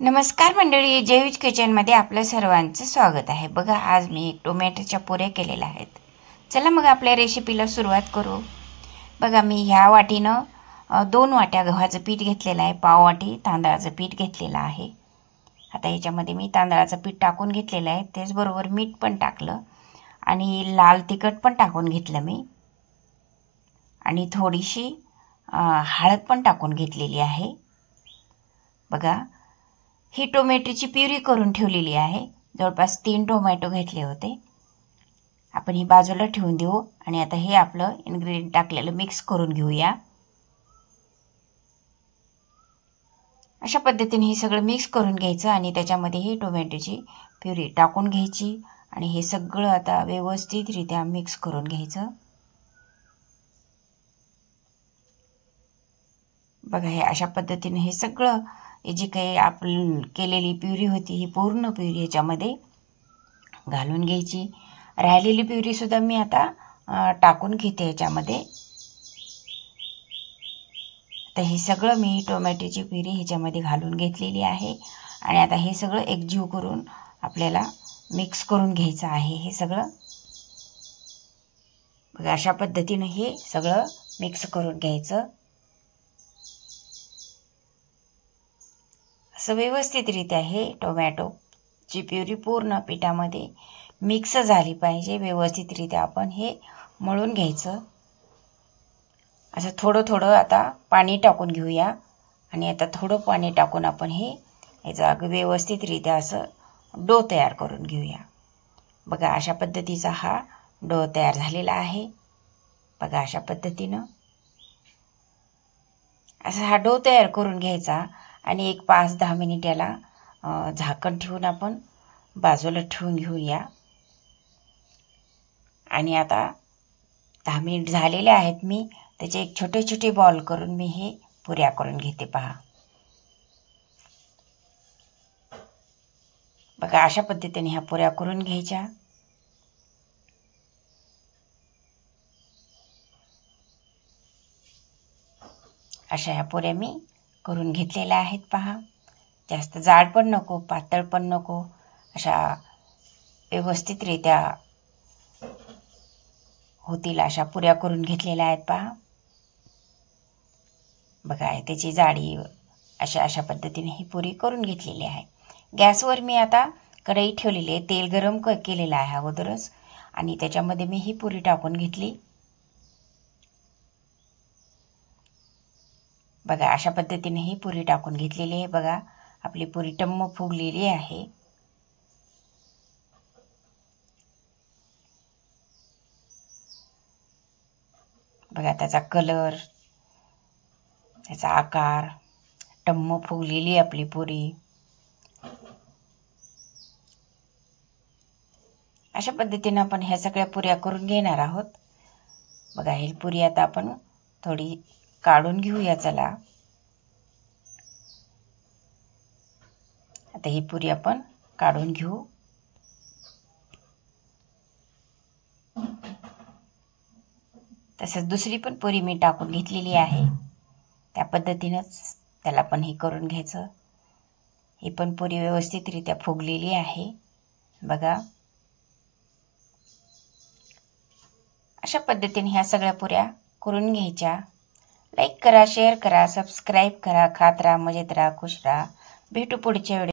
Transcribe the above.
नमस्कार मंडळी, जयविज किचनमध्ये आपलं सर्वांचं स्वागत आहे। बघा, आज मी टोमॅटोच्या पुऱ्या केलेल्या आहेत। चला मग आपल्या रेसिपीला सुरुवात करू। बघा, मी ह्या वाटीनं 2 वाट्या गव्हाचं पीठ घेतलेलं आहे, पाव वाटी तांदळाचं पीठ घेतलेलं आहे। आता याच्यामध्ये मी तांदळाचं पीठ टाकून घेतलेलं आहे, त्याचबरोबर मीठ पण टाकलं आणि लाल तिखट पण टाकून घेतलं मी, आणि थोडीशी हळद पण टाकून घेतलेली आहे। बघा, ही टोमॅटोची प्युरी करून ठेवलेली आहे। जवळपास 3 टोमॅटो घेतले होते। आपण ही बाजूला ठेवून देऊ आणि आता हे आपलं इन्ग्रेडियंट टाकलेलं मिक्स करून घेऊया। अशा पद्धतीने हे सगळं मिक्स करून घ्यायचं आणि त्याच्यामध्ये ही टोमॅटोची प्युरी टाकून घ्यायची आणि हे सगळं आता व्यवस्थितरित्या मिक्स करून घ्यायचं। बघा, हे अशा पद्धतीने हे सगळं जी काही आपण केलेली प्युरी होती ही पूर्ण प्युरी याच्यामध्ये घालून घ्यायची। राहिलेली प्युरी सुद्धा मी आता टाकून घेते याच्यामध्ये। तर हे सगळं मी टोमॅटोची प्युरी ह्याच्यामध्ये घालून घेतलेली आहे आणि आता हे सगळं एकजीव करून आपल्याला मिक्स करून घ्यायचं आहे। हे सगळं बघा, अशा पद्धतीने हे सगळं मिक्स करून घ्यायचं। असं व्यवस्थितरित्या हे टोमॅटोची प्युरी पूर्ण पिठामध्ये मिक्स झाली पाहिजे। व्यवस्थितरित्या आपण हे मळून घ्यायचं। असं थोडं थोडं आता पाणी टाकून घेऊया आणि आता थोडं पाणी टाकून आपण हे याचा व्यवस्थितरित्या असं डो तयार करून घेऊया। बघा, अशा पद्धतीचा हा डो तयार झालेला आहे। बघा, अशा पद्धतीनं असा हा डो तयार करून घ्यायचा आणि एक 5-10 मिनिट याला झाकण ठेवून आपण बाजूला ठेवून घेऊया। आणि आता 10 मिनिट झालेले आहेत। मी त्याचे एक छोटे छोटे बॉल करून मी हे पुऱ्या करून घेते। पहा, बघा, अशा पद्धतीने ह्या पुऱ्या करून घ्यायच्या। अशा ह्या पुऱ्या मी करून घेतलेल्या आहेत। पहा, जास्त जाड पण नको, पातळ पण नको, अशा व्यवस्थितरित्या होतील अशा पुऱ्या करून घेतलेल्या आहेत। पहा, बघा, त्याची जाडी अशा पद्धतीने ही पुरी करून घेतलेली आहे। गॅसवर मी आता कढई ठेवलेली आहे, तेल गरम केलेलं आहे अगोदरच आणि त्याच्यामध्ये मी ही पुरी टाकून घेतली। बघा, अशा पद्धतीने ही पुरी टाकून घेतलेली आहे। बघा, आपली पुरी टम्म फुगलेली आहे। बघा, त्याचा कलर, त्याचा आकार, टम्म फुगलेली आपली पुरी। अशा पद्धतीने आपण ह्या सगळ्या पुऱ्या करून घेणार आहोत। बघा, ही पुरी आता आपण थोडी काढून घेऊया। चला, आता ही पुरी आपण काढून घेऊ। तसंच दुसरी पण पुरी मी टाकून घेतलेली आहे। त्या पद्धतीनेच त्याला पण हे करून घ्यायचं। ही पण पुरी व्यवस्थितरित्या फुगलेली आहे। बघा, अशा पद्धतीने ह्या सगळ्या पुऱ्या करून घ्यायच्या। लाईक करा, शेअर करा, सबस्क्राईब करा। खात राहा, मजेत राहा, खुश राहा। भेटू पुढच्या वेळी।